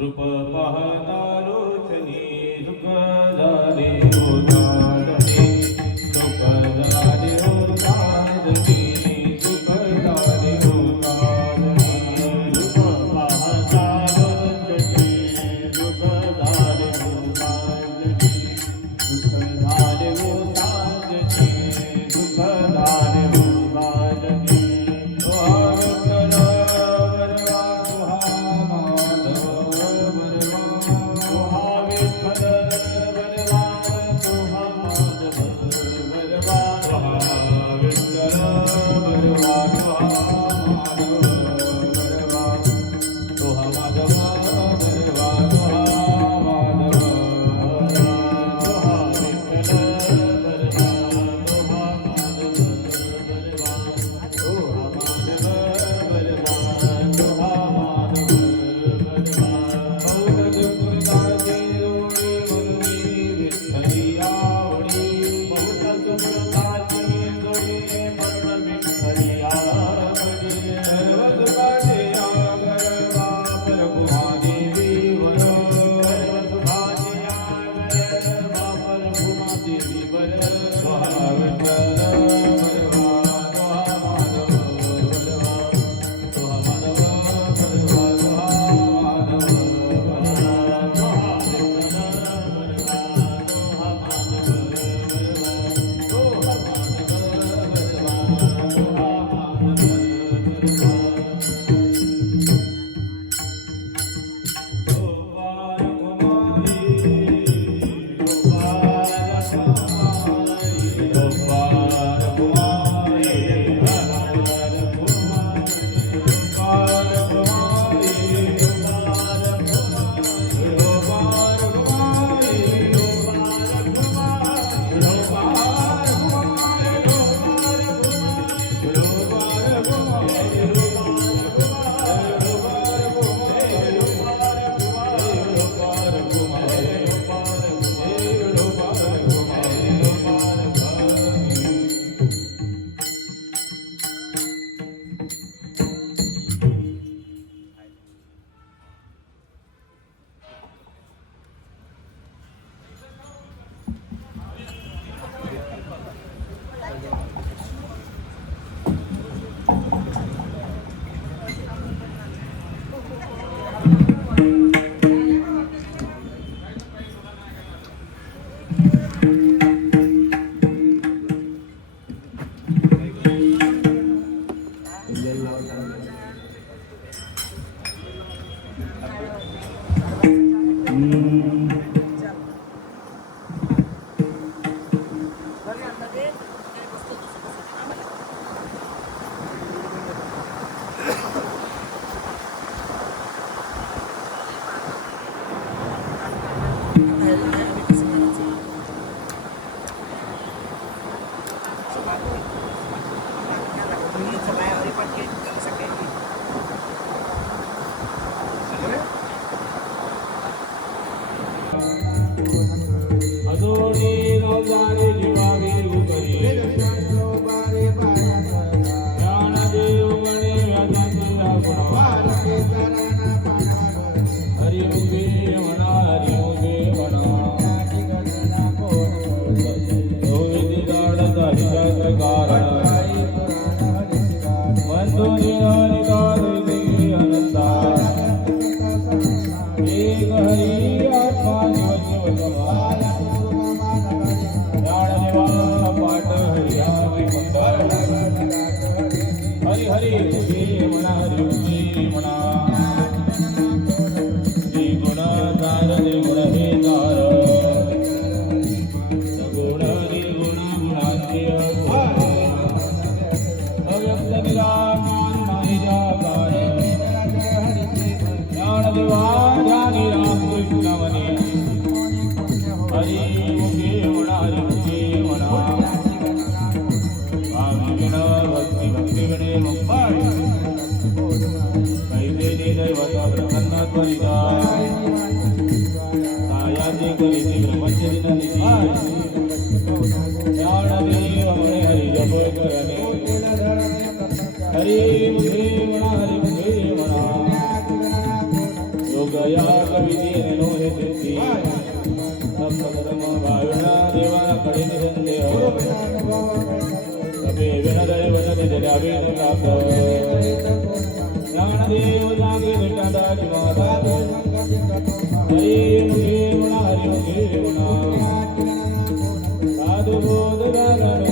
रूप पाहता लोचनी सुख झाले होता सुख झाले होता सुख झाले होता रूप पाहता लोचनी सुख झाले होता सुख झाले होता सुख झाले या कविते नो हे सिद्धी सप्तधर्म भाविना देवाना कडे संदेह तपे विनदय वदने जडावे प्राप्त ज्ञानदेव जागे विटादाज माता हरि मुखे गुणा हरि मुखे गुणा साधु बोध गागन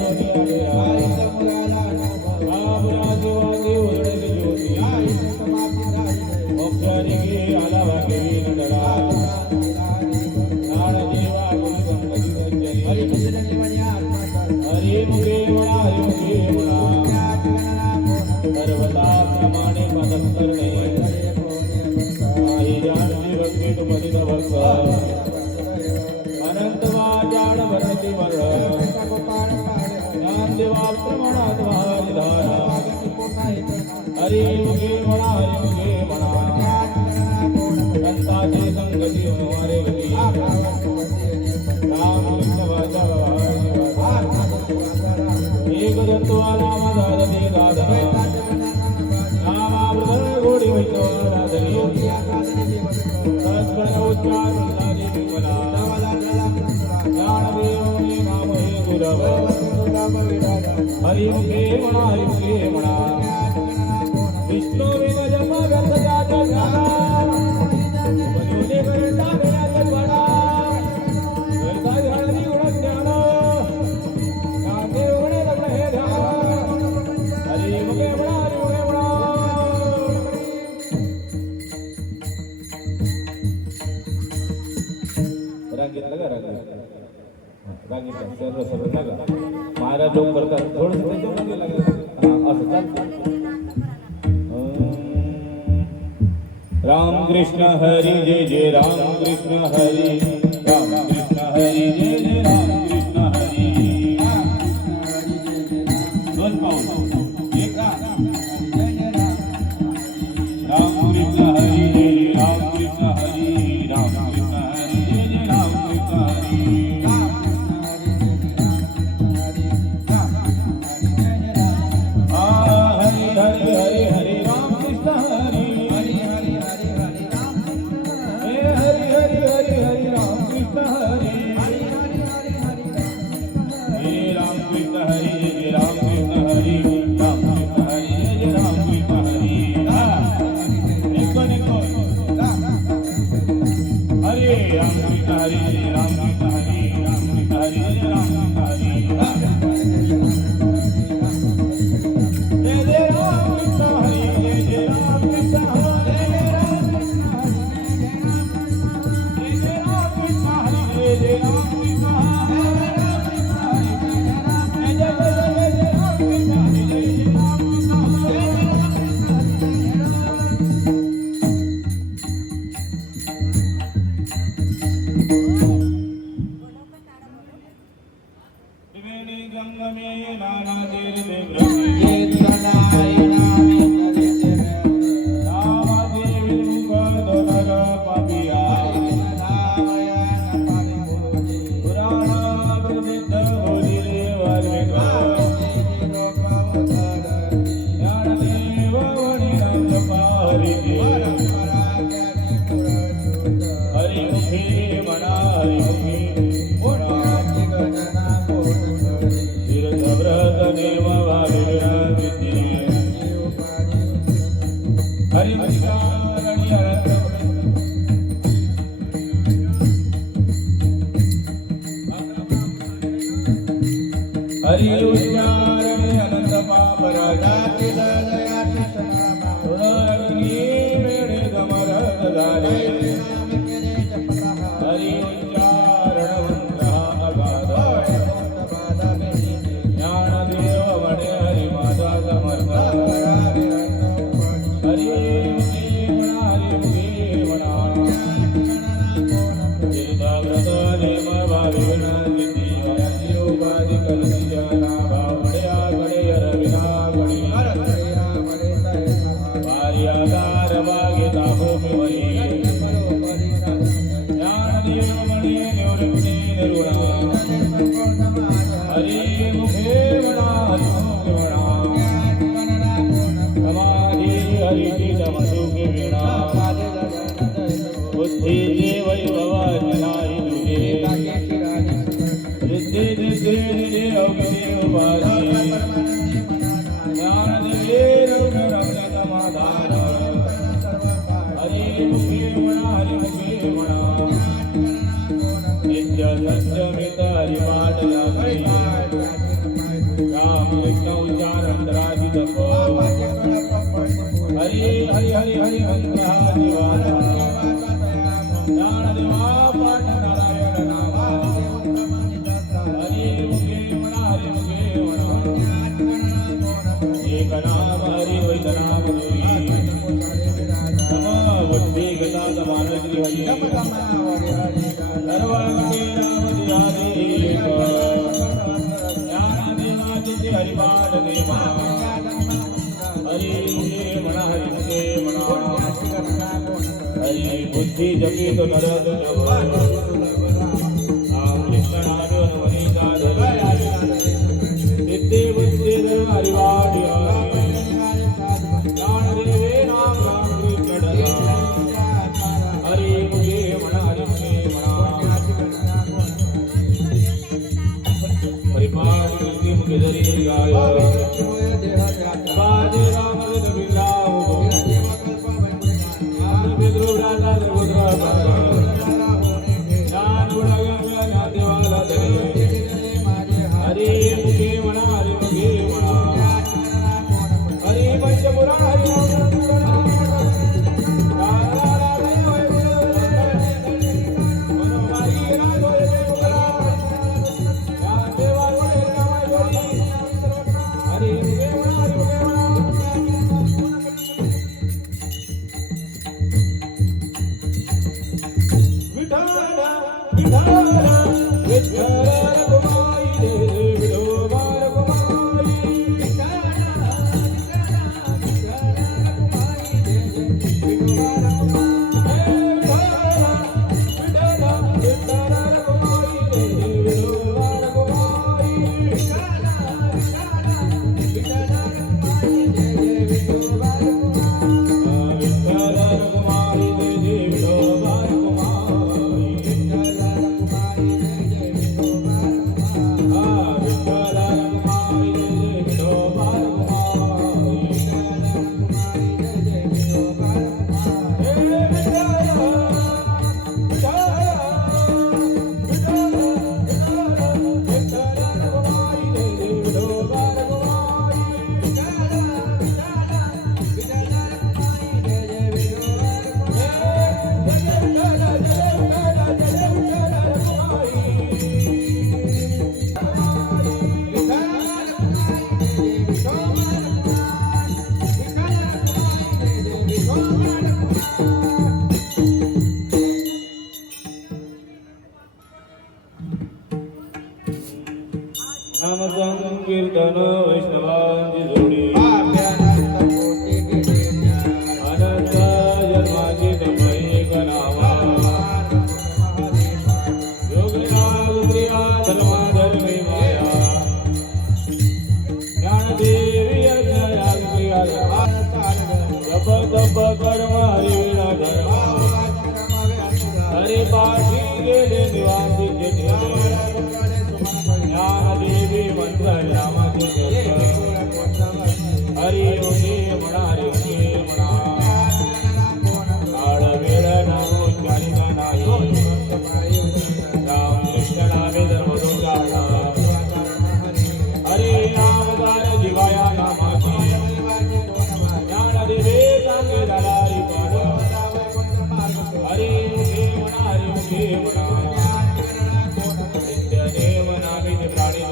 अनंत वाजाड भरती वर्ण ज्ञान देवा प्रमाणात वारिधारा हरि मुखे म्हणा हरि मुखे म्हणा संताचे संगती हमारे गती राम कृष्ण वाचा एक दत्तवा नाम धारती दादा नामामृत गोडी वैतो राधरी सहस्र उच्चार हरि मुखे म्हणा हरि मुखे म्हणा विष्णू विन जप व्यर्थ जाता जाता बनुले करता विनाश वाडा करता हळदी गुण ज्ञान कांदे उघडे लग्न हे ध्यान हरि मुखे म्हणा हरि मुखे म्हणा रांगीत लगा रांगीत सर्व सर्व लगा महाराज लोक करतात थोडंसं असं राम कृष्ण हरी जय जय राम कृष्ण हरी राम कृष्ण हरी जय जय राम कृष्ण हरी दोन पाऊल एक राम कृष्ण हरी जय राम कृष्ण हरी राम कृष्ण हरी जय जय राम कृष्ण हरी हरि उच्चारण अनंत पाप राजाति दया ऋणाग्नि मेळे गमरत झाले हरि उच्चारण मंत्र अगाध ज्ञानदेव म्हणे हरि माझा समर्थ हरि मुखे म्हणा तीर्थव्रत नेम भाविना उपाधि कलसी जना भावडे हे देव भवानी तुझे रिद्धे रिद्धे अवदेव बाजी ज्ञान देवे रघुरम्य समाधान हरि मुखे म्हणा नित्य सत्यमित हरिपाठ लागली राम कृष्ण उच्चारंतराजी जप हरि हरि हरि हरि मंत्र ज्ञानदेवा पाठ नारायण नाम हरि मुखे म्हणा एक नाम हरि वैद नाम दुई नम बुद्धि गता मानश्री हरि सर्वगते नाम ध्याने ज्ञानदेवाचे हरिपाठ देवा हरि मुखे म्हणा हरि बुद्धि जपी तो नरद जप आम कृष्ण नाम वनिता नित्य बुद्धि धर्म हरिवाणी ज्ञान देवे नाम कृष्ण हरि मुखे म्हणा हरिपाठ कृति मुखे धरी गाय बाजे राम नाम संकीर्तन वैष्णवांची जोडी अनंत जन्माची तपई नावा योगनागुत्रिया धर्म धर्मी माया ज्ञानदेवी जप तप कर्म हरिविना धर्म हरि पाठी गेले निवासी ज्ञानदेवी मंत्र रामाचे हरि मुखे म्हणा काळ वेळ नाम उच्चारित नाही राम कृष्ण नामे धर्म दोषाला हरि नामदार जीवाया नामाची ज्ञानदेवे सांगे दलारी हरि मुखे म्हणा नित्यदेव नामे प्राणी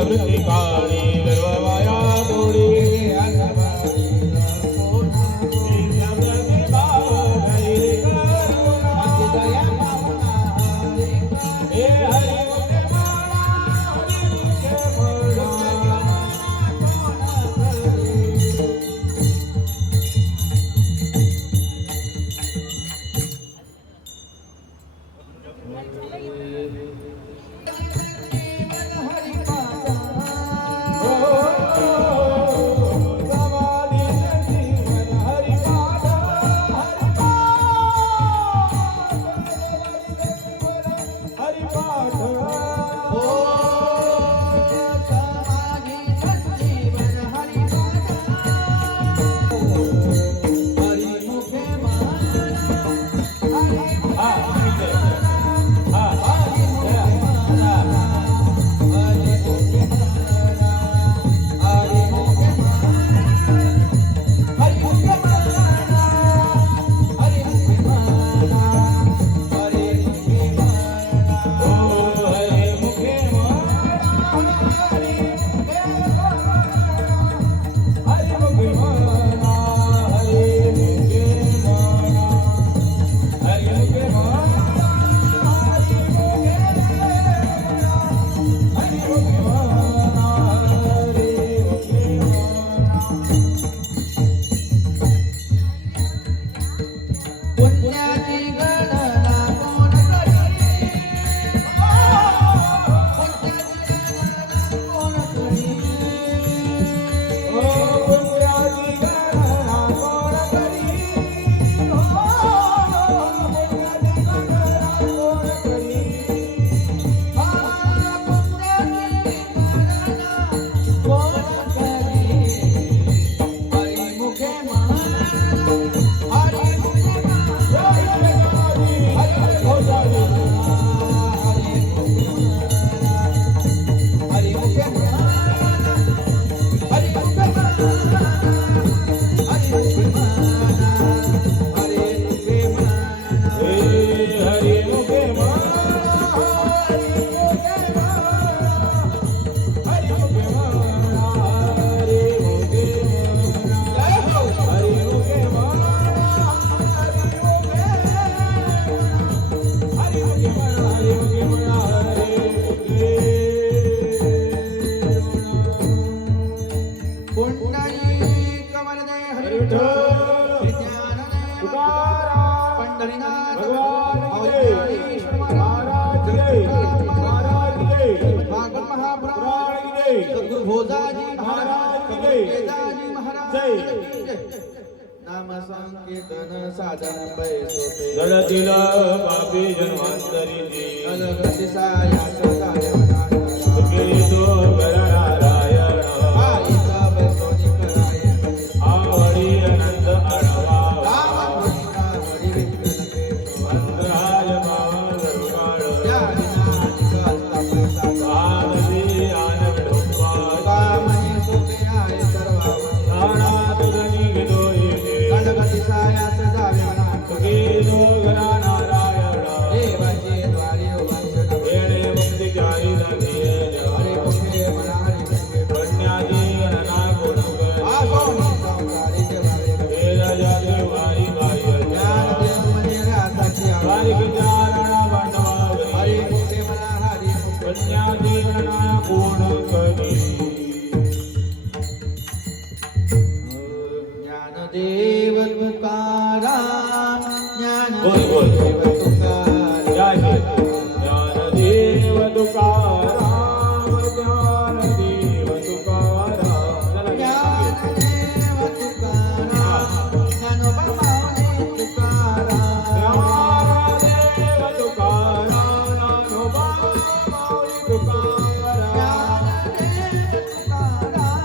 वृत्ती काळी गर्व माया तोडी नाम संकीर्तन साधन पैसोते जडतील पापी जन्मांतरी अलगतिसाया सदाय तो गणनारायण आवडी अनंत अडवा मंत्राय महागरुकाळ आनंदी आनंद ज्ञानदेव तुकाराम बोल बोल ज्ञानदेव तुकाराम ज्ञानदेव तुकाराम ज्ञानदेव तुकाराम ज्ञानदेव तुकाराम ज्ञानोबा माऊली तुकाराम ज्ञानदेव तुकाराम ज्ञानोबा माऊली तुकाराम ज्ञानदेव तुकाराम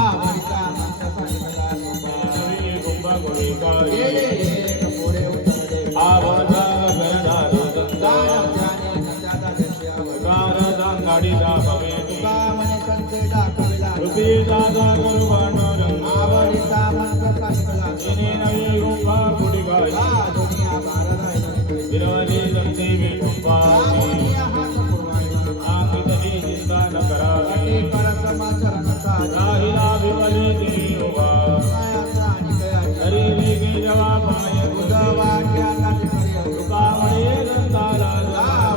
आवडीचा माणसा सांगितला सोपा. नवी कुंभगुणिका ये ये ये पुढे उत्तर दे. आवाजा गरधारो गाणं ज्याने नद्याचा देशावर. कार गाडीला भवे तुका म्हणे संते दाखविला. रुपी दादा गुरुबाण आवडीचा माणसा सांगितला सोपा. तिने नवी कुंभगुणिका हा दुनिया भारत विरवली देवी कुंभाची दुनिया हात पुरवायला. आखितली चिंता न करावी अटी कर समाचरण साधा. राहिला विवले देवी उभा मायाचा आणि दयाचा. तरी वेगी जवाबाय वाक्यासाठी पर्यंत. तुकावळे गंगाला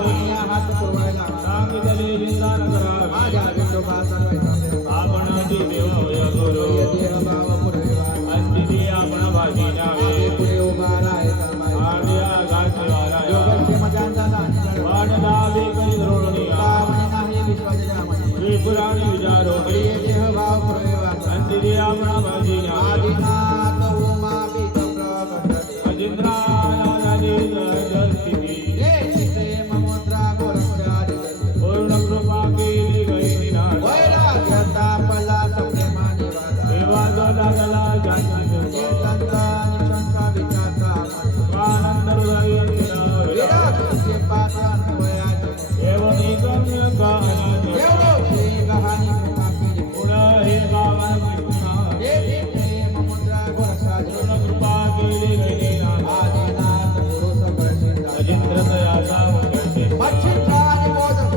दुनिया हात पुरवायला. सांगितले चिंता न करावी माझ्या विठोबा सर्वैसा. आपणाची देवय गुरु देह भाव पुरविला. अंतिमी आपण भाजी न्यावे पुढे उभा राहायचा बाई. आर्या गाठवाराया योगक्षेम ज्यांचा दान कर. वाढलावे करी द्रोणिया कामने नाही विश्वासना म्हणे. श्रीपुराणी विचारो प्रिय देह भाव पुरविला. अंतिमी आपण भाजी न्यावे आदिनाथ उमा पीत प्रकट. अजिंद्रायाने जलस्थिती हे प्रेम मुद्रा गोरक्षादि. पूर्ण कृपा केली गैरी नाथ वैराग्यता पला सप्रेमाने वादा. देवाचा लागला ज्यांची कीर्तनता निशंका विचारता मन. आनंद हृदय अंतरावे विरागचे पात्रात वयाचे. देवनी गम्य कानाने एवढं ते गहाणी मुखा केली. पुढं हे गावन कृष्णा हे प्रेम मुद्रा गोरक्षादि. पूर्ण कृपा केली गैरी नाथ आदिनाथ गुरु सकळ सिद्ध. अजिंद्र दयाचा वंदे मच्छिंद्रा आणि मोदक.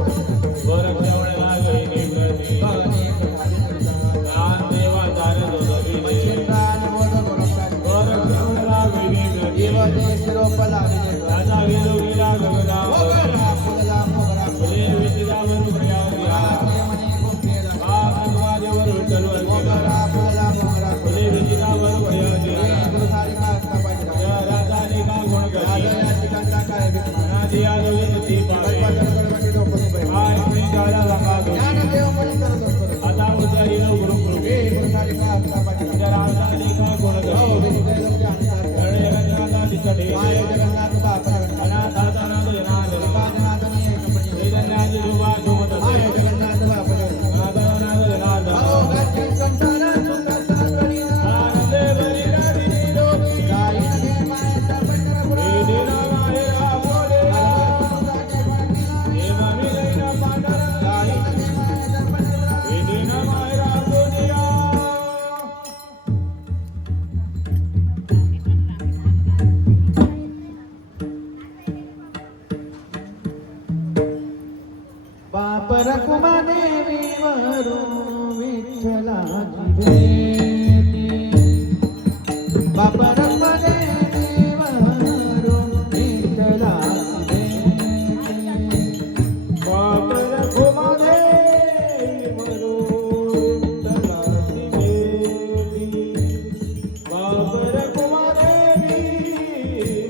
गोरक्षवळला गैरी प्रती अनेक झाले तरी ज्ञान देवा दार दोदवी मच्छिंद्रा आणि मोदक गोरक्षादि. गोरक्षवळला गैरी प्रती देव दे शिरोपला विजय. राजा विरोगीला गगना मोगरा फुलला मोगरा फुल. फुले विद्यावर प्रियाविया राजे म्हणे कुंभेला. आगवादेवर विठ्ठलवर मोगरा फुलला मोगरा फुल. फुले विद्यावर प्रियाविया हे गुरुसारिका असता पाहिजे. या राजाने का गुण करी राजा ठिकाणचा काय विचार. अनादि आदि ती पावे कल्पना करण्याची डोकं उभे. काय मी जाळा लगा दो ज्ञानदेव म्हणे करत असतो. आता उद्याही गुरु कृपे हे गुरुसारिका असता पाहिजे. या राजाने का गुण हो, करी विष्णुदेव ज्ञानदाता. गणे गणाला दिसते माय जगन्नाथ बाप जगन्नाथ. अनाथाताना जनाद पादनाथनी एकपणी. वेदन्याची दुबा दुमत माय जगन्नाथ बाप जगन्नाथ. अनाथानाद जनाद अहो, गच्ची संसारा सुख सागरी. आनंदे बरी राणी निरोगी गाई नदी मायेचा पंढरपूर. वेदिना माहेरा बोले गाई देवा मिलैना पांडरा नदी मायेचा पंढरपूर. वेदिना माहेरा बोलिया बाप रखुमा देवी वरून विठ्ठलाची भेटी. बाप रखुमा देवी वरून विठ्ठलाची भेटी. बापर घुमादे मरून तलाची बेटी बापर घुमादे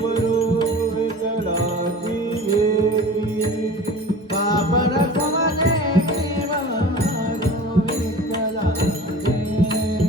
मरून तलाची बेटी बाप रखुमा देवी वरून विठ्ठलाची भेटी.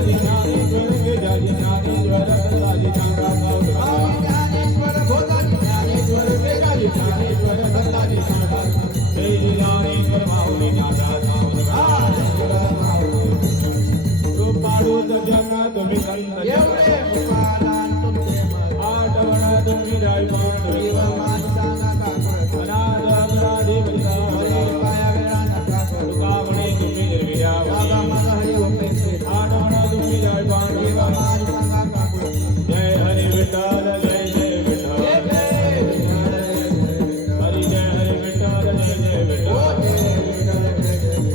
वेदाजी ज्ञानेश्वर वेदाजी ज्ञानेश्वर दत्ताजी ज्ञानराव ज्ञानेश्वर भोजाजी ज्ञानेश्वर वेदाजी ज्ञानेश्वर दत्ताजी ज्ञानराव जय ज्ञानेश्वर माऊली ज्ञानराव तो पाडून जग तुम्ही संत एवढे उपादान तुमचे मन आठवण तुम्ही रायबान जीव माणसाला का कळत अनाथ अपराधी बलिदान हरी पाया वेळा नका करू तुकावणे तुम्ही निर्विद्या बाबा माझा हरी उपेक्षे आठवण तुम्ही रायबान जीव माणसाला का कळत जय हरी विठ्ठल जय जय विठ्ठल हरी जय हरी विठ्ठल जय जय विठ्ठल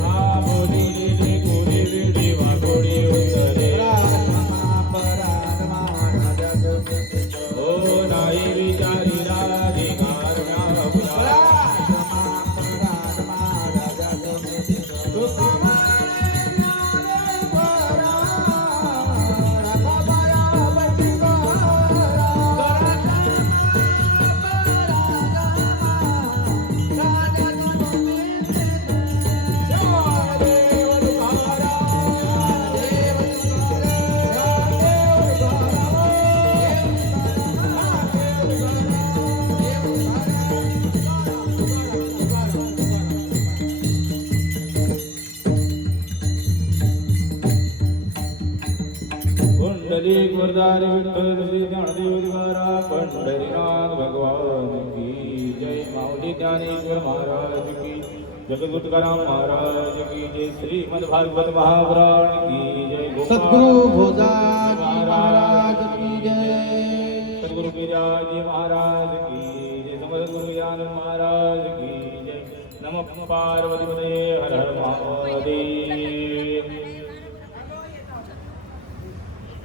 आ बोधी रे कोरी विडी वाकोडी उतरे ओ नाही विचारी राधिकार ना भुला पुंडलिक वरदारी विठ्ठल श्री ज्ञानदेव दिवारा पंढरीनाथ भगवान की जय माऊली ज्ञानेश्वर महाराज की जगद्गुरु तुकाराम महाराज की जय श्रीमद भागवत महापुराण की जय सद्गुरु भोजाजी महाराज की जय सद्गुरु गिरिराज महाराज की जय समर्थ गुरु ज्ञान महाराज की जय नमः पार्वती पतये हर हर